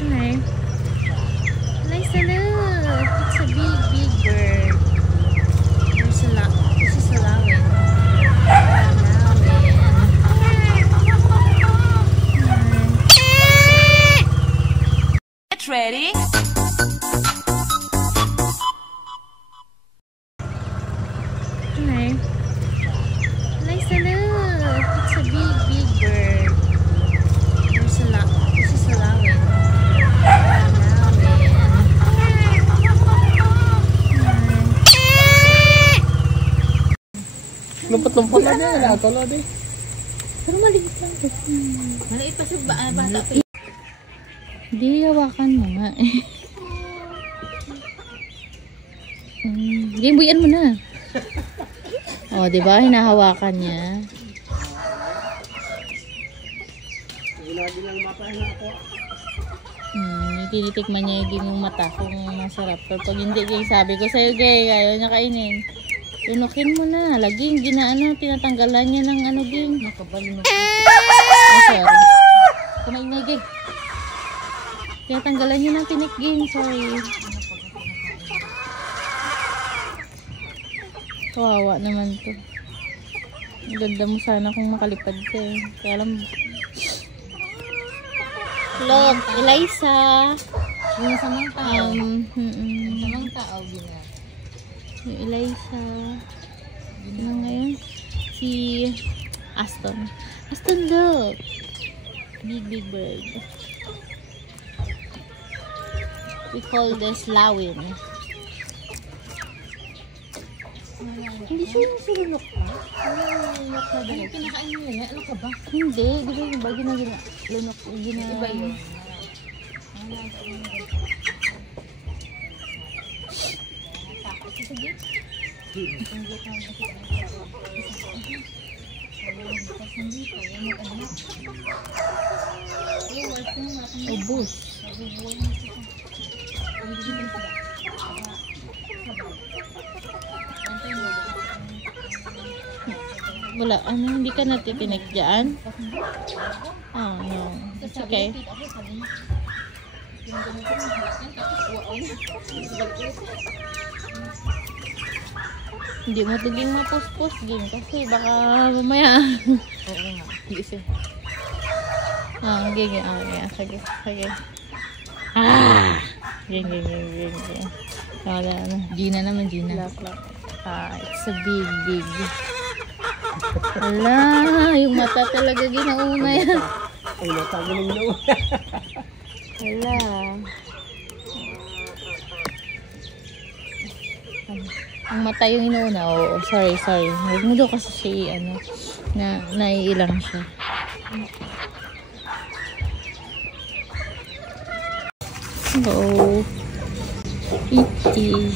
Okay. Nice na. It's a big, big bird. There's a lot. This is a lawin. Get ready. Okay. Nice na. It's a big, big bird. There's a lot. This is a lawin. Lumpot-lumpot na din. Wala din. Pero maliit lang. Maliit pa sa bata pa. Hindi, hawakan mo nga. Gibuyan mo na. O, diba? Hinahawakan niya. Tinitikman niya yung mata kung masarap. Pero pag hindi, sabi ko sa'yo, gay, ayaw niya kainin. Lunukin mo na. Laging, tinatanggalan niya ng ano, ging. Nakabalunok. Sorry. Kumain na, gay. Tinatanggalan niya ng tinik, ging. Sorry. Kawawa naman to. Ganda mo sana kung makalipad ka eh. Kaya alam, look, Eliza. Yung samang tao. Samang tao, gina. Yung Eliza. Ano ngayon? Si Aston. Aston, look. Big, big bird. We call this lawin. Hindi siya yung surunok pa? Lunok na din. Kinakain mo yan? Ano ka ba? Hindi. Di ba yung bagay na lunok? Iba yun. Ubus. Wala, hindi ka natitinik dyan? Oh, no. It's okay. Hindi mo tiging mapus-pus din kasi baka mamaya. Oo nga. Isa. Gigi. Sige. Gigi. Wala na. Gina naman, Gina. Look. It's a big, big. Wala, yung mata talaga ginauna yan. Ay, natagaling na. Wala. Ang mata yung inuuna. Oo, sorry. Huwag mo daw kasi siya naiilang siya. So, it is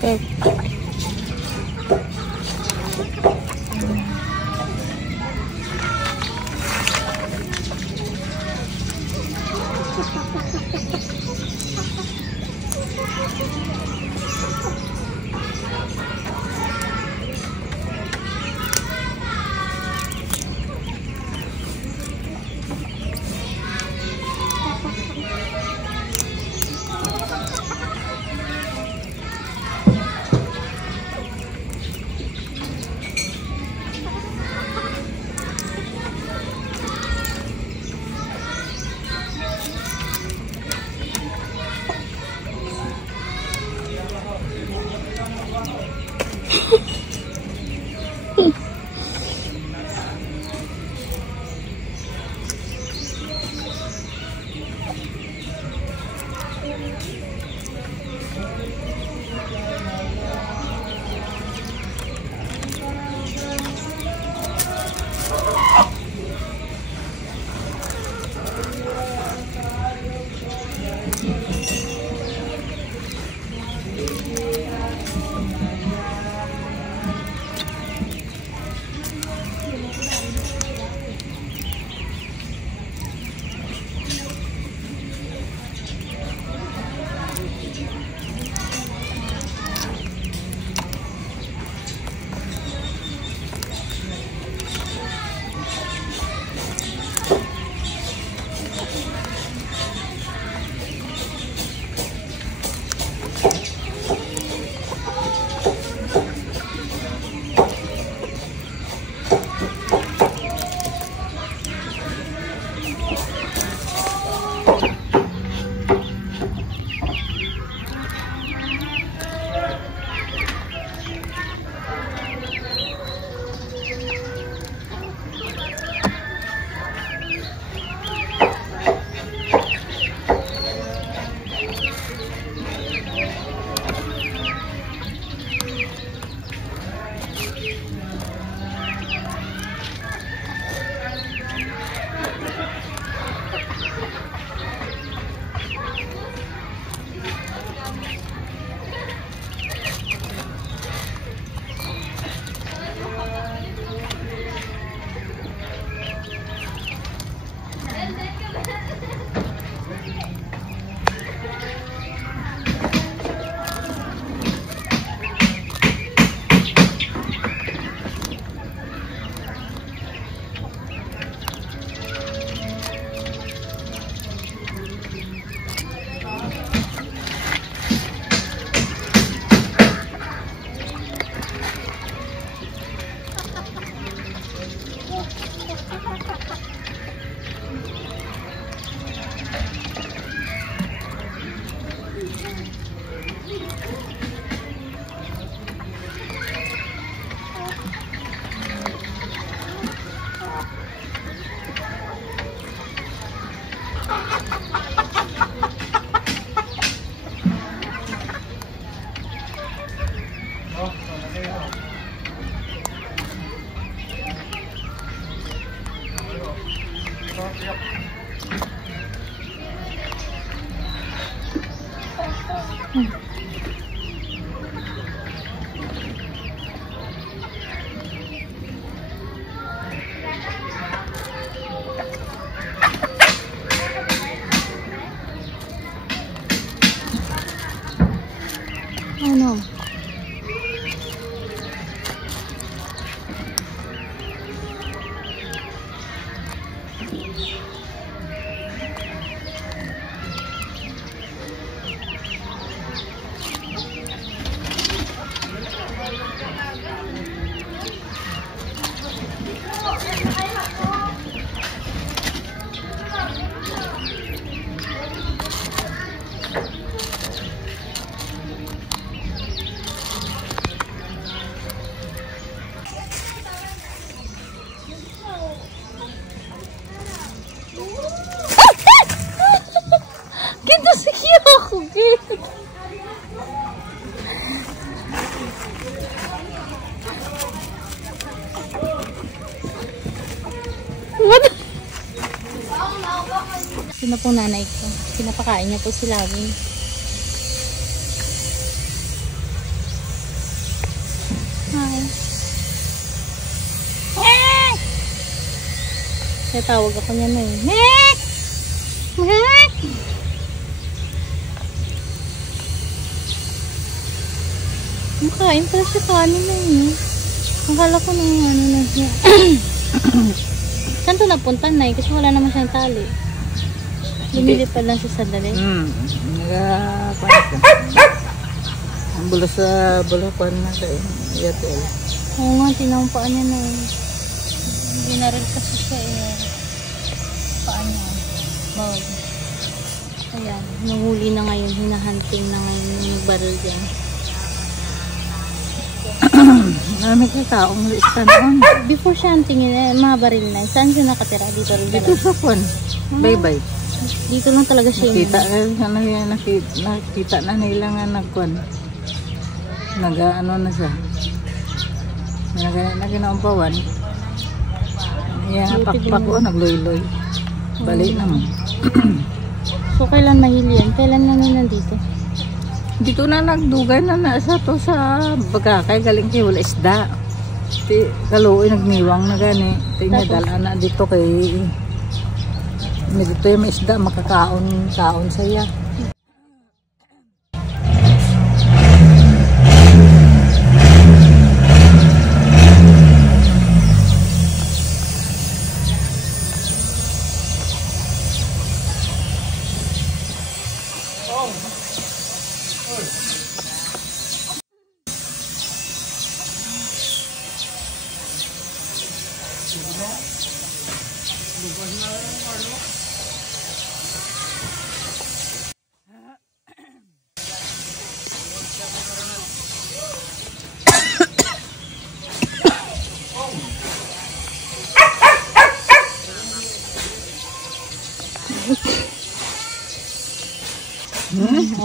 perfect. Ano? Ako, git. What? Sino pong nanay ko? Pinapakain niya po si Lagi. Hi. Kaya tawag ako niya na eh. Mek! Mek! Makain pala siya kanin na yun. Akala ko nung ano na siya. Saan to napunta na eh? Kasi wala naman siyang tali. Lumilip pa lang siya sandali. Nagapanik ka. Ang bulo sa bulapan na sa yatel. Oo nga, tinampaan niya na eh. Binaril kasi siya eh. Paan niya. Bawag. Ayan, nahuli na ngayon. Hinahunting na ngayon yung baril dyan. Marami kayo taong lista noon. Before siya huntingin eh, mabaril na. Saan siya nakatira? Dito rin Dito sa kwan. Bye-bye. Dito lang talaga siya. Nakita na nila nga nagkwan. Nag-ano na siya. Naginampawan. Yan, pakpak ko, nagloy-loy. Balik naman. So, kailan mahili yan? Kailan na nandito? Dito na nagdugay na nasa to sa bagakay. Galing kayo, wala isda. Kaluoy, nagniwang na gani. Tingnan, dala na dito kay... Dito yung may isda, makakaon saya.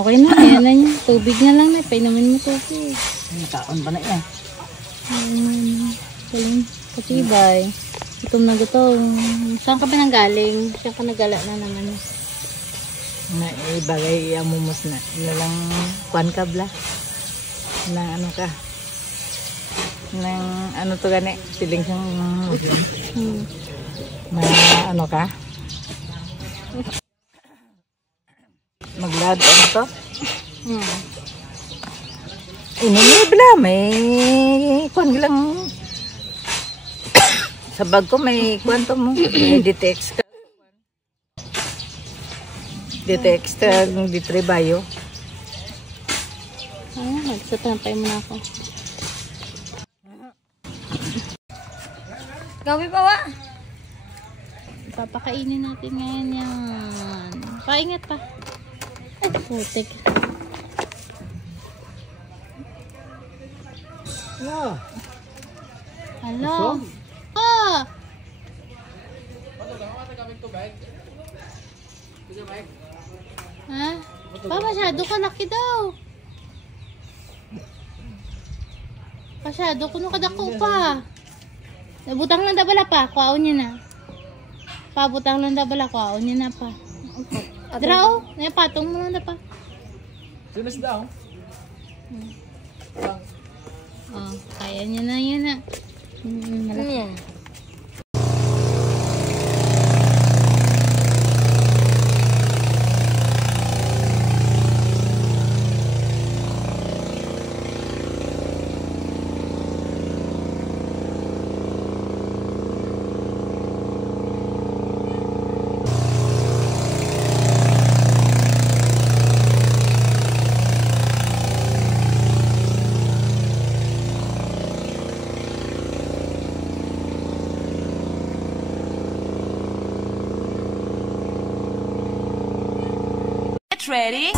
Okay na, ayan na niya. Tubig na lang na, painumin mo tubig. Taon ba na yan? Galing, katibay. Gutom na gutom. Saan ka ba nanggaling? Saan ka nagala na naman? Ibagay amumos na. Nalang kwan ka bla. Na ano ka. Nang ano to gani. Piling siyang na ano ka. Maglad ano to? Inumin bla. May kwan lang. Sa bag ko may kwanto mo. May Ditex ka. Ditex ka ng Ditribayo. Magsatampay mo na ako. Gawin pa wa? Papakainin natin ngayon yan. Paingat pa. Ay, putik. Hello? Ha? Pa, masyado ka laki daw. Masyado ko nung kadako pa. Butang lang dabala pa, kuwaon niya na. Pa, butang lang dabala, kuwaon niya na pa. Drao, patong mo lang na pa. Tunas daw. Oh, kaya niya na yan na. Malaki. Ready?